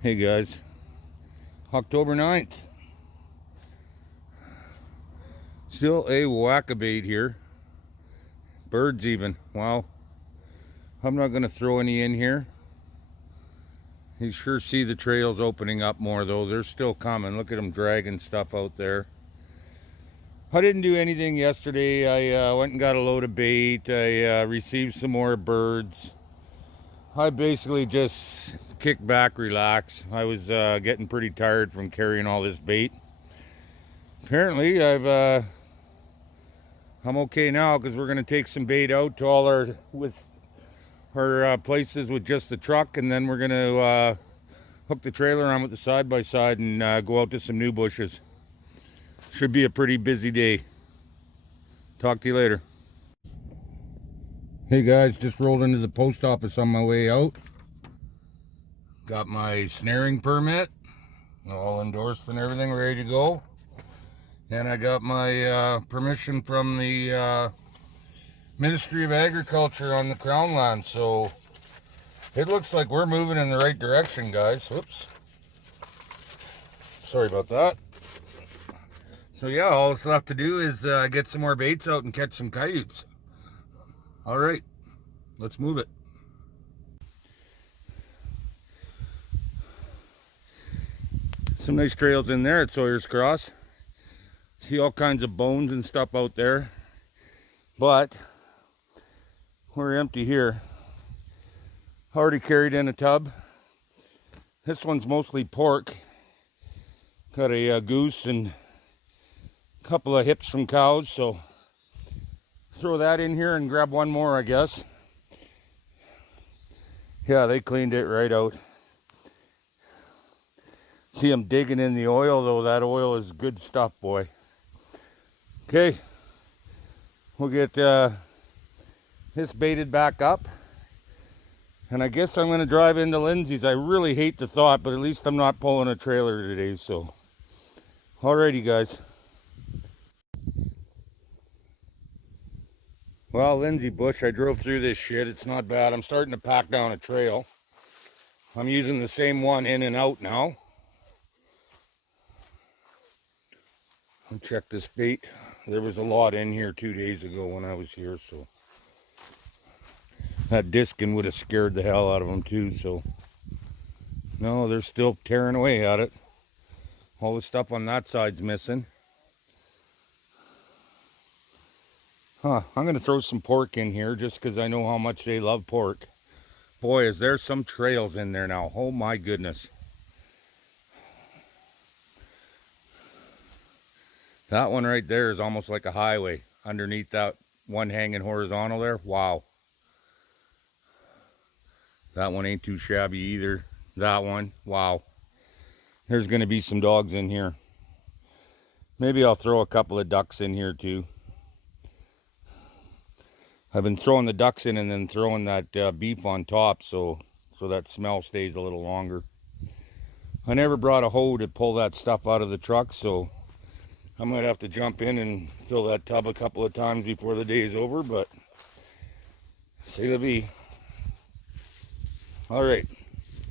Hey guys, October 9th. Still a whack-a-bait here. Birds even. Wow. I'm not going to throw any in here. You sure see the trails opening up more though. They're still coming. Look at them dragging stuff out there. I didn't do anything yesterday. I went and got a load of bait. I received some more birds. I basically just kicked back, relax. I was getting pretty tired from carrying all this bait. Apparently, I'm okay now because we're going to take some bait out to all our places with just the truck, and then we're going to hook the trailer on with the side-by-side and go out to some new bushes. Should be a pretty busy day. Talk to you later. Hey guys, just rolled into the post office on my way out. Got my snaring permit, all endorsed and everything, ready to go. And I got my permission from the Ministry of Agriculture on the Crown land, so it looks like we're moving in the right direction, guys. Whoops. Sorry about that. So yeah, all that's left to do is get some more baits out and catch some coyotes. All right, let's move it. Some nice trails in there at Sawyer's Cross. See all kinds of bones and stuff out there. But we're empty here. Already carried in a tub. This one's mostly pork. Got a goose and a couple of hips from cows, so throw that in here and grab one more, I guess. Yeah, they cleaned it right out. See them digging in the oil though. That oil is good stuff, boy. Okay, we'll get this baited back up, and I guess I'm going to drive into Lindsay's. I really hate the thought, but at least I'm not pulling a trailer today, so alrighty guys. Well, Lindsay bush, I drove through this shit. It's not bad. I'm starting to pack down a trail. I'm using the same one in and out now. I'll check this bait. There was a lot in here 2 days ago when I was here, so that diskin would have scared the hell out of them too. So no, they're still tearing away at it. All the stuff on that side's missing. I'm gonna throw some pork in here just because I know how much they love pork. Boy, is there some trails in there now. Oh my goodness. That one right there is almost like a highway underneath that one hanging horizontal there. Wow. That one ain't too shabby either. That one, wow. There's going to be some dogs in here. Maybe I'll throw a couple of ducks in here too. I've been throwing the ducks in and then throwing that beef on top so that smell stays a little longer. I never brought a hoe to pull that stuff out of the truck, so I might have to jump in and fill that tub a couple of times before the day is over, but c'est la vie. All right,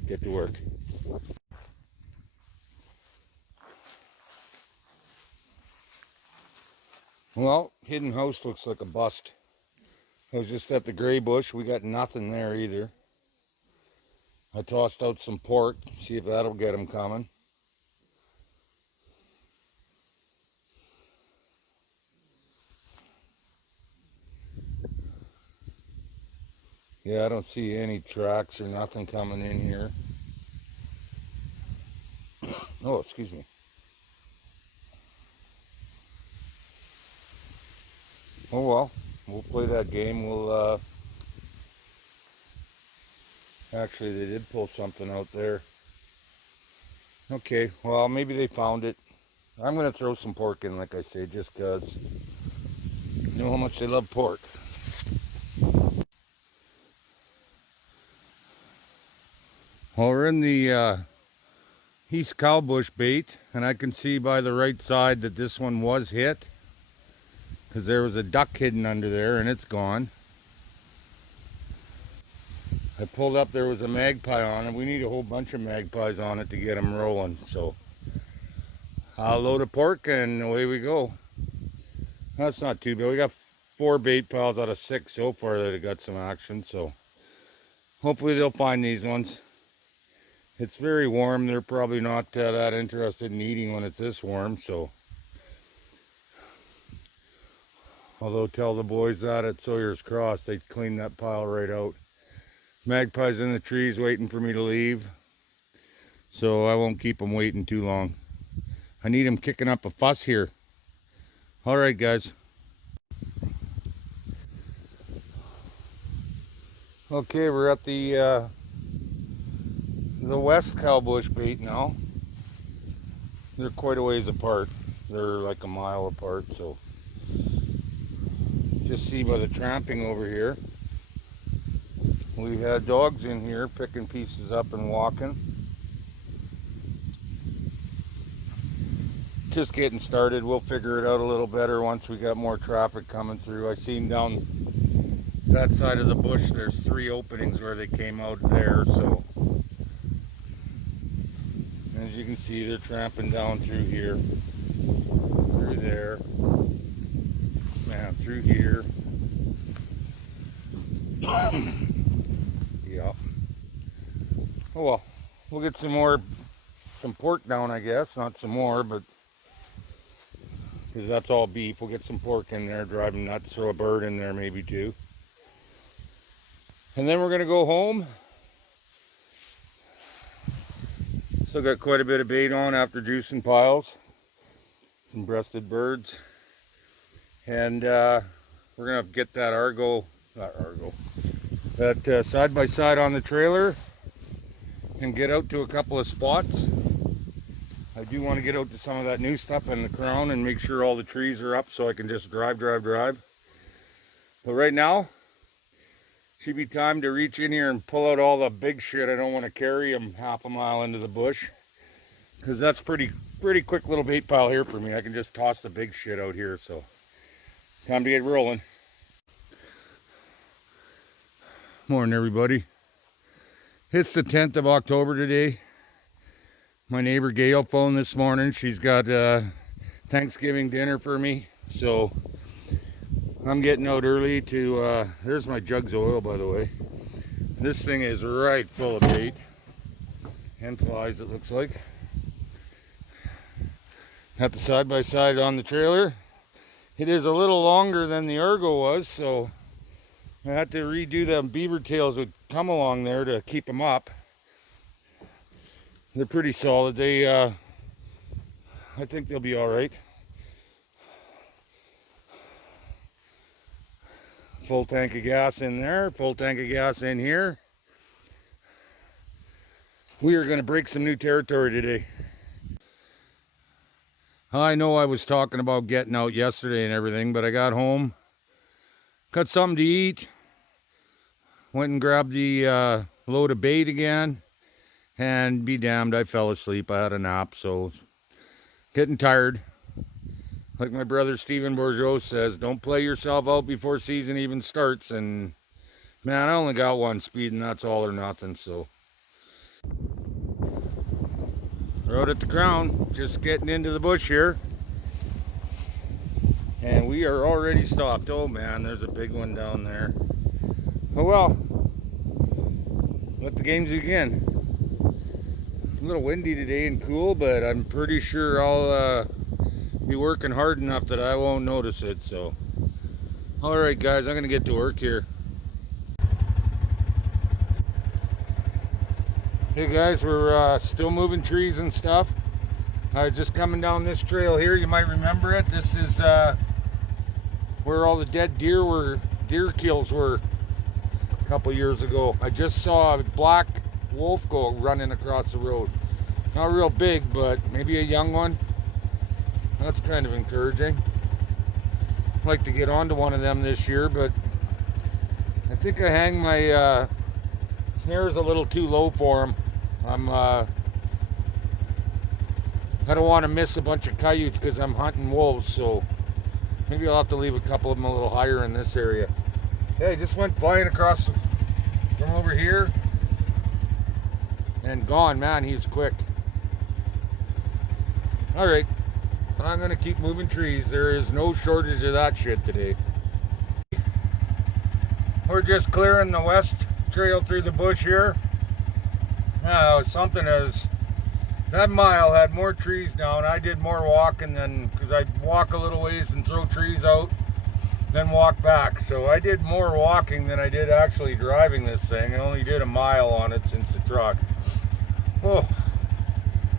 get to work. Well, hidden house looks like a bust. I was just at the gray bush. We got nothing there either. I tossed out some pork, see if that'll get them coming. Yeah, I don't see any tracks or nothing coming in here. Oh, excuse me. Oh well, we'll play that game. We'll, actually they did pull something out there. Okay, well maybe they found it. I'm gonna throw some pork in, like I say, just cause you know how much they love pork. Well, we're in the East cowbush bait, and I can see by the right side that this one was hit because there was a duck hidden under there and it's gone. I pulled up, there was a magpie on it. We need a whole bunch of magpies on it to get them rolling. So I'll load of pork and away we go. That's not too bad. We got 4 bait piles out of 6 so far that have got some action. So hopefully they'll find these ones. It's very warm. They're probably not that interested in eating when it's this warm. So, although tell the boys that at Sawyer's Cross, they clean that pile right out. Magpies in the trees waiting for me to leave. So I won't keep them waiting too long. I need them kicking up a fuss here. All right, guys. Okay, we're at the west cowbush bait now. They're quite a ways apart. They're like a mile apart, so just see by the tramping over here. We had dogs in here picking pieces up and walking. Just getting started. We'll figure it out a little better once we got more traffic coming through. I seen down that side of the bush there's 3 openings where they came out there, so as you can see they're tramping down through here, through there, man, through here. Yeah. Oh well, we'll get some pork down, I guess. Not some more, but because that's all beef. We'll get some pork in there, drive them nuts, throw a bird in there maybe too. And then we're gonna go home. Still got quite a bit of bait on after juicing piles. Some breasted birds. And we're gonna get that that side by side on the trailer and get out to a couple of spots. I do want to get out to some of that new stuff in the crown and make sure all the trees are up so I can just drive. But right now, should be time to reach in here and pull out all the big shit. I don't want to carry them half a mile into the bush, because that's pretty quick little bait pile here for me. I can just toss the big shit out here. So time to get rolling. Morning, everybody. It's the 10th of October today. My neighbor Gail phoned this morning. She's got Thanksgiving dinner for me, so I'm getting out early to, there's my jugs of oil, by the way. This thing is right full of bait and flies, it looks like. Got the side by side on the trailer. It is a little longer than the Argo was, so I had to redo the beaver tails that come along there to keep them up. They're pretty solid. They, I think they'll be all right. Full tank of gas in there, full tank of gas in here. We are going to break some new territory today. I know I was talking about getting out yesterday and everything, but I got home, got something to eat, went and grabbed the load of bait again, and be damned, I fell asleep. I had a nap, so getting tired. Like my brother Stephen Bourgeot says, don't play yourself out before season even starts. And man, I only got one speed, and that's all or nothing. So we're out at the crown, just getting into the bush here, and we are already stopped. Oh man, there's a big one down there. Oh well, let the games begin. A little windy today and cool, but I'm pretty sure I'll be working hard enough that I won't notice it. So all right guys, I'm gonna get to work here. Hey guys, we're still moving trees and stuff. Just coming down this trail here, you might remember it. This is where all the dead deer kills were a couple years ago. I just saw a black wolf go running across the road. Not real big, but maybe a young one. That's kind of encouraging. I'd like to get onto one of them this year, but I think I hang my snares a little too low for them. I don't want to miss a bunch of coyotes because I'm hunting wolves, so maybe I'll have to leave a couple of them a little higher in this area. Yeah, I just went flying across from over here and gone. Man, he's quick. All right, I'm gonna keep moving trees. There is no shortage of that shit today. We're just clearing the west trail through the bush here. Now, something as that mile had more trees down. I did more walking than, because I'd walk a little ways and throw trees out, then walk back. So I did more walking than I did actually driving this thing. I only did a mile on it since the truck. Oh,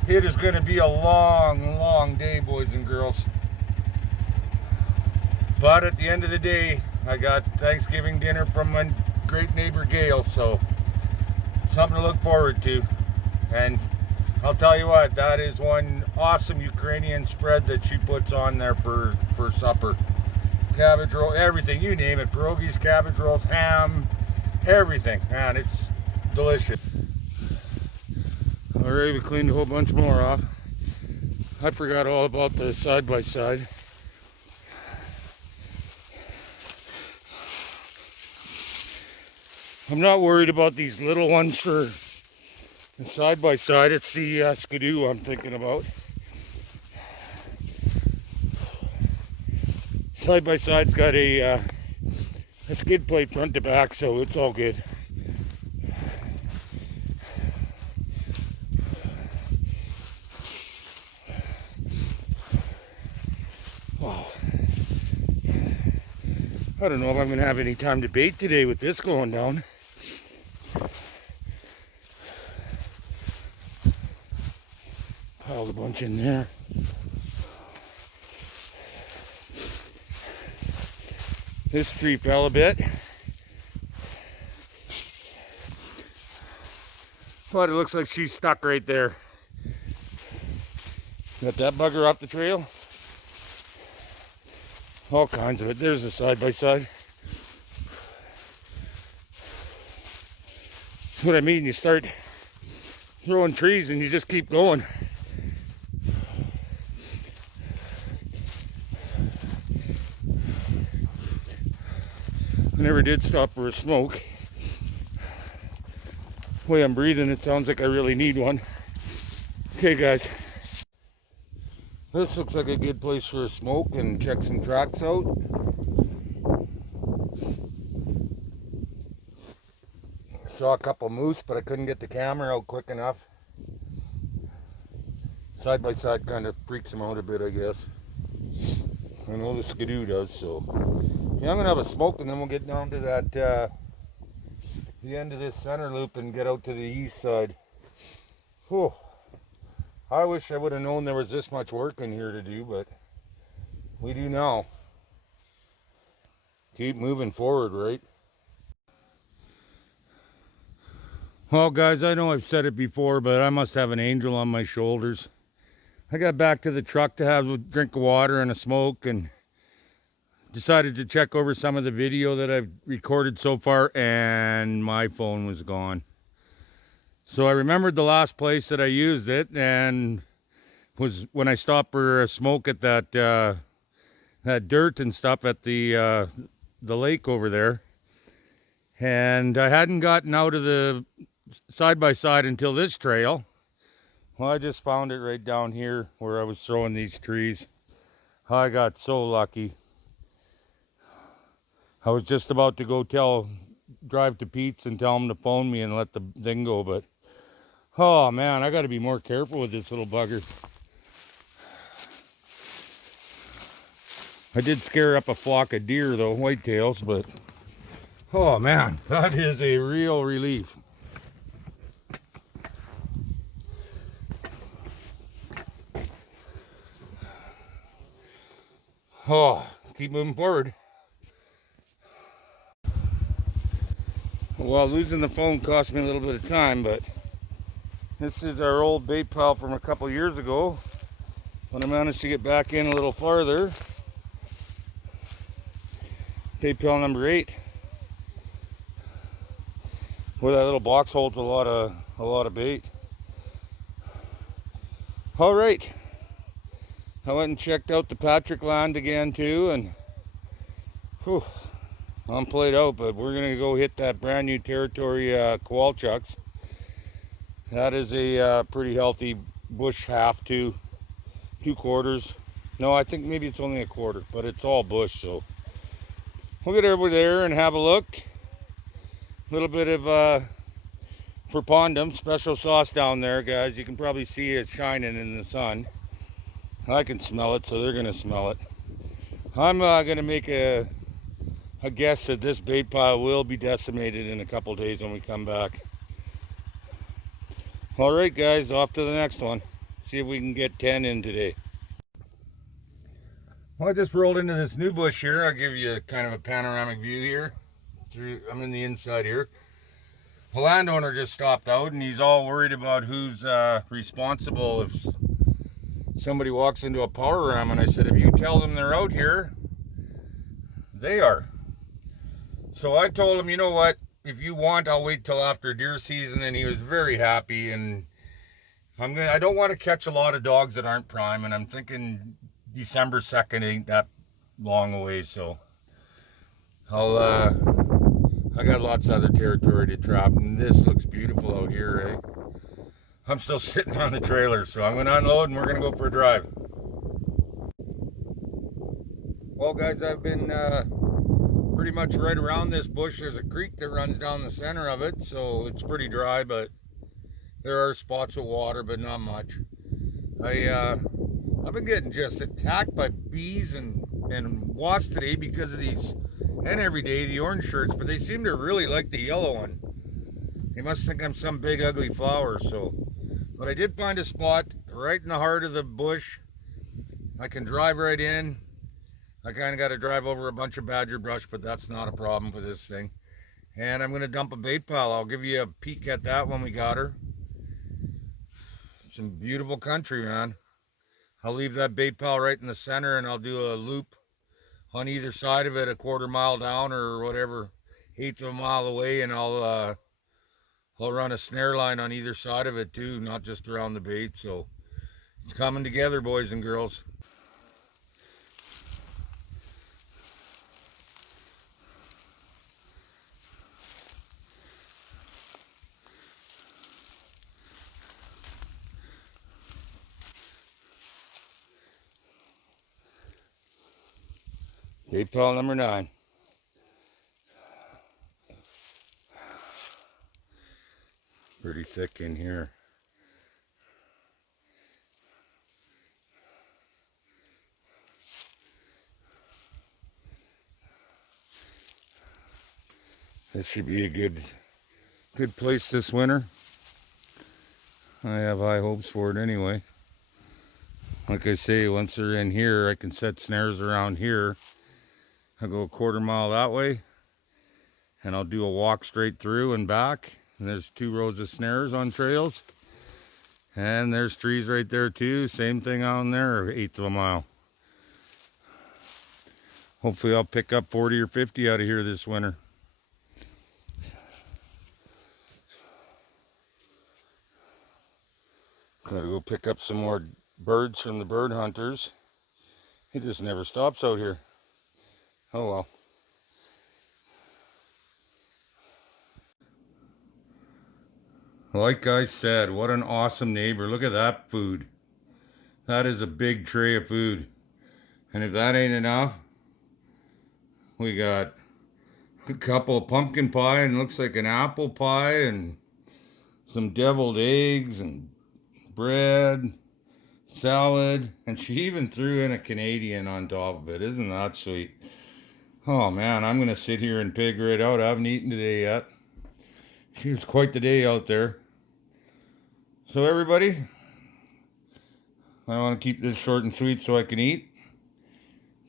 it is going to be a long, long day, boys and girls. But at the end of the day, I got Thanksgiving dinner from my great neighbor Gail, so something to look forward to. And I'll tell you what, that is one awesome Ukrainian spread that she puts on there for supper. Cabbage roll, everything, you name it. Pierogies, cabbage rolls, ham, everything. Man, it's delicious. All right, we cleaned a whole bunch more off. I forgot all about the side-by-side. I'm not worried about these little ones for the side-by-side. It's the skidoo I'm thinking about. Side-by-side's got a skid plate front to back, so it's all good. Wow. I don't know if I'm going to have any time to bait today with this going down. Piled a bunch in there. This tree fell a bit. But it looks like she's stuck right there. Got that bugger off the trail. All kinds of it. There's the side-by-side. That's what I mean. You start throwing trees and you just keep going. I never did stop for a smoke. The way I'm breathing, it sounds like I really need one. Okay, guys. This looks like a good place for a smoke and check some tracks out. Saw a couple moose, but I couldn't get the camera out quick enough. Side by side kind of freaks them out a bit, I guess. I know the skidoo does, so. Yeah, I'm gonna have a smoke and then we'll get down to that, the end of this center loop and get out to the east side. Whew. I wish I would have known there was this much work in here to do, but we do now. Keep moving forward, right? Well, guys, I know I've said it before, but I must have an angel on my shoulders. I got back to the truck to have a drink of water and a smoke and decided to check over some of the video that I've recorded so far, and my phone was gone. So I remembered the last place that I used it, and was when I stopped for a smoke at that that dirt and stuff at the lake over there. And I hadn't gotten out of the side-by-side until this trail. Well, I just found it right down here where I was throwing these trees. I got so lucky. I was just about to go drive to Pete's and tell him to phone me and let the thing go, but oh man, I got to be more careful with this little bugger. I did scare up a flock of deer though, whitetails, but oh man, that is a real relief. Oh, keep moving forward. Well, losing the phone cost me a little bit of time, but this is our old bait pile from a couple years ago when I managed to get back in a little farther. Bait pile number 8. Boy, that little box holds a lot of bait. All right, I went and checked out the Patrick land again too, and whew, I'm played out, but we're gonna go hit that brand new territory, Kowalchucks. That is a pretty healthy bush half, two quarters. No, I think maybe it's only a quarter, but it's all bush. So we'll get over there and have a look. A little bit of for Pondum special sauce down there, guys. You can probably see it shining in the sun. I can smell it, so they're gonna smell it. I'm gonna make a guess that this bait pile will be decimated in a couple days when we come back. All right, guys, off to the next one. See if we can get 10 in today. Well, I just rolled into this new bush here. I'll give you kind of a panoramic view here. I'm in the inside here. The landowner just stopped out, and he's all worried about who's responsible if somebody walks into a power ram. And I said, if you tell them they're out here, they are. So I told him, you know what? If you want, I'll wait till after deer season. And he was very happy. And I don't want to catch a lot of dogs that aren't prime. And I'm thinking December 2nd ain't that long away. So I got lots of other territory to trap. And this looks beautiful out here, eh? I'm still sitting on the trailer, so I'm going to unload and we're going to go for a drive. Well, guys, I've been pretty much right around this bush. There's a creek that runs down the center of it, so it's pretty dry, but there are spots of water, but not much. I've been getting just attacked by bees and wasps today because of these, and every day, the orange shirts, but they seem to really like the yellow one. They must think I'm some big ugly flower, so. But I did find a spot right in the heart of the bush. I can drive right in. I kind of got to drive over a bunch of badger brush, but that's not a problem for this thing. And I'm going to dump a bait pile. I'll give you a peek at that when we got her. Some beautiful country, man. I'll leave that bait pile right in the center, and I'll do a loop on either side of it, a quarter mile down or whatever, eighth of a mile away, and I'll run a snare line on either side of it too, not just around the bait. So it's coming together, boys and girls. Bait pile number 9. Pretty thick in here. This should be a good place this winter. I have high hopes for it anyway. Like I say, once they're in here, I can set snares around here. I'll go a quarter mile that way, and I'll do a walk straight through and back. And there's 2 rows of snares on trails. And there's trees right there too. Same thing on there, eighth of a mile. Hopefully I'll pick up 40 or 50 out of here this winter. Gotta go pick up some more birds from the bird hunters. It just never stops out here. Oh well. Like I said, what an awesome neighbor. Look at that food. That is a big tray of food. And if that ain't enough, we got a couple of pumpkin pie and looks like an apple pie and some deviled eggs and bread, salad, and she even threw in a Canadian on top of it. Isn't that sweet? Oh man, I'm gonna sit here and pig right out. I haven't eaten today yet. She was quite the day out there. So everybody, I want to keep this short and sweet so I can eat.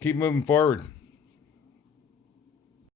Keep moving forward.